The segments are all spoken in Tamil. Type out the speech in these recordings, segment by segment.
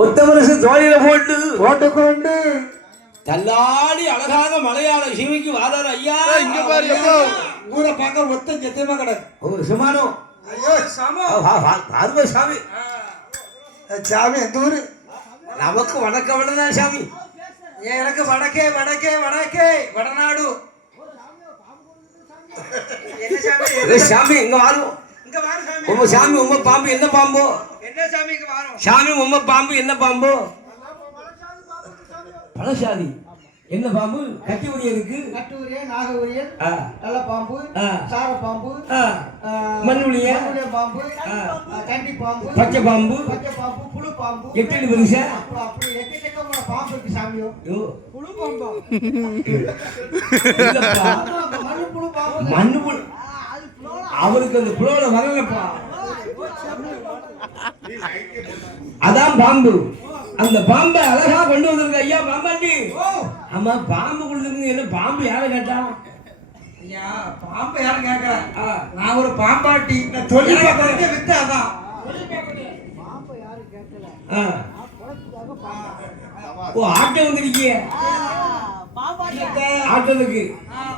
ஒத்த மனுஷன் தோழியில போட்டுக்கொண்டு தள்ளாடி அழகாக மலையாள சிவிக்கு வாதார ஐயா. இங்க பாரு ஊரை பார்க்க ஒத்த ஜெத்தியமா கிடக்கு. ஒரு சுமானோ ஐயோ சாமோ அருமை சாமி. சாமி எந்த ஊரு? நமக்கு வணக்கம் விடதான் சாமி. எனக்கு வடக்கே வடக்கே வடக்கே வடநாடு. என்ன சாமி? சாமி இங்க வாருவோம். இங்க வாரு சாமி. உங்க சாமி உங்க பாம்பு என்ன பாம்போ? என்ன சாமி இங்க வாரும்? சாமி உங்க பாம்பு என்ன பாம்போ? பழசாதி என்ன பாம்பு? கட்டி உரிய இருக்கு. கட்டு உரிய நாக உரிய நல்ல பாம்பு சார பாம்பு மண்ணுளிய பாம்பு கண்டி பாம்பு பச்சை பாம்பு புழு பாம்பு எப்படி பெருசா அப்படி எக்கச்சக்கமான பாம்பு இருக்கு சாமியோ. புழு பாம்பா மண்ணு புழு பாம்பு மண்ணு புழு அவருக்கு அந்த புலோல வரலப்பா. அதான் பாம்பு. அந்த பாம்பை அழகா கொண்டு வந்திருக்க ஐயா பாம்பாண்டி. ஆமா பாம்பு கொடுத்துருங்க. என்ன பாம்பு யாரை கேட்டா? ஐயா பாம்பு யாரும் கேட்கல. நான் ஒரு பாம்பாட்டி தொழில் வித்து. அதான் பாம்பு யாரும் கேட்கல. ஓ ஆட்டை வந்துருக்கிய ஆட்டதுக்கு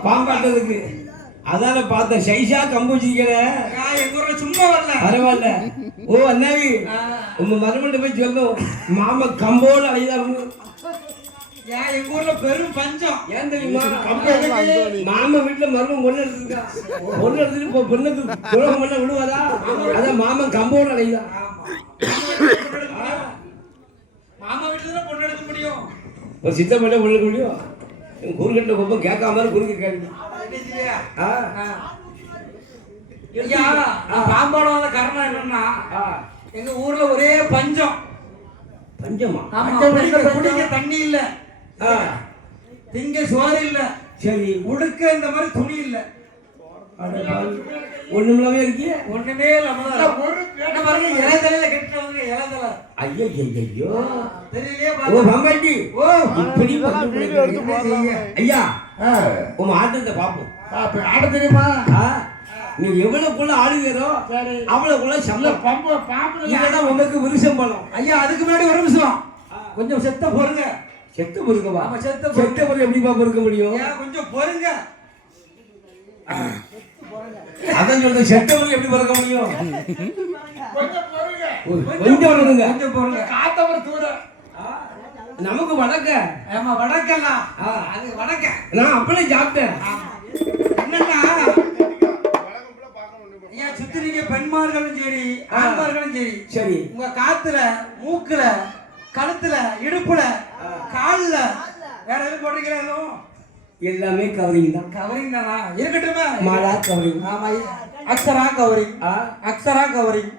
பாம்பாட்டதுக்கு அதான பார்த்தேன். சைஷா கம்பு வச்சிருக்கிற சும்மா வரல பரவாயில்ல. ஓ அண்ணாவி உங்க மருமண்ட போய் சொல்லும் மாமா கம்போல அழைதாரு. எங்க ஊர்ல பெரும் பஞ்சம். ஏன் தெரியுமா? மாமா வீட்டுல மருமம் பொண்ணு எடுத்துருக்கா. பொண்ணு எடுத்துட்டு பொண்ணுக்கு துரோகம் பண்ண விடுவாரா? அதான் மாமா கம்போல அழைதான். மாமா வீட்டுல பொண்ணு எடுக்க முடியும். ஒரு சித்த பண்ண பொண்ணு எடுக்க முடியும். குறுக்கட்ட கோப்பம் கேட்காம குறுக்கு கேட்கு. பாம்பாட காரணம் என்னன்னா எங்க ஊர்ல ஒரே பஞ்சம். பஞ்சமா? குடிக்க தண்ணி இல்ல, திங்க சோறு இல்ல, சரி உடுக்க இந்த மாதிரி துணி இல்ல. ஒண்ணுமில்லாம இருக்கிய? ஒண்ணுமே இல்லாம பாருங்க. இலைதலையில கட்டுறவங்க இலைதலை. ஐயோ ஐயோ தெரியலையே. ஓ பம்பாட்டி ஓ இப்படி ஐயா உங்க ஆட்டத்தை பாப்போம். ஆட தெரியுமா? நீ எவ்வளவுக்குள்ள ஆடுவீரோ அவ்வளவுக்குள்ள சம்பளம். பாம்பு உங்களுக்கு விருஷம் பலம். ஐயா அதுக்கு முன்னாடி ஒரு நிமிஷம் கொஞ்சம் செத்த பொறுங்க. செத்த பொறுக்கவா? செத்த பொறுக்க எப்படிப்பா பொறுக்க முடியும்? கொஞ்சம் பொறுங்க. அதான் சொல்றேன். செத்த பொறுக்க எப்படி பொறுக்க முடியும்? கொஞ்சம் பொறுங்க. கொஞ்சம் பொறுங்க. காத்தவர தூர நமக்கு வடக்க. ஆமா வடக்கலாம். அது வடக்க. நான் அப்படியே சாப்பிட்டேன். என்னன்னா ஏன் சுத்திரிங்க பெண்மார்களும் சரி ஆண்மார்களும் சரி சரி உங்க காத்துல மூக்குல கழுத்துல இடுப்புல கால்ல வேற எதுவும் போடுறீங்களா? எல்லாமே கவரிங் தான். கவரிங் தானா? இருக்கட்டுமே. மாலா கவரிங். ஆமா அக்ஷரா கவரிங்.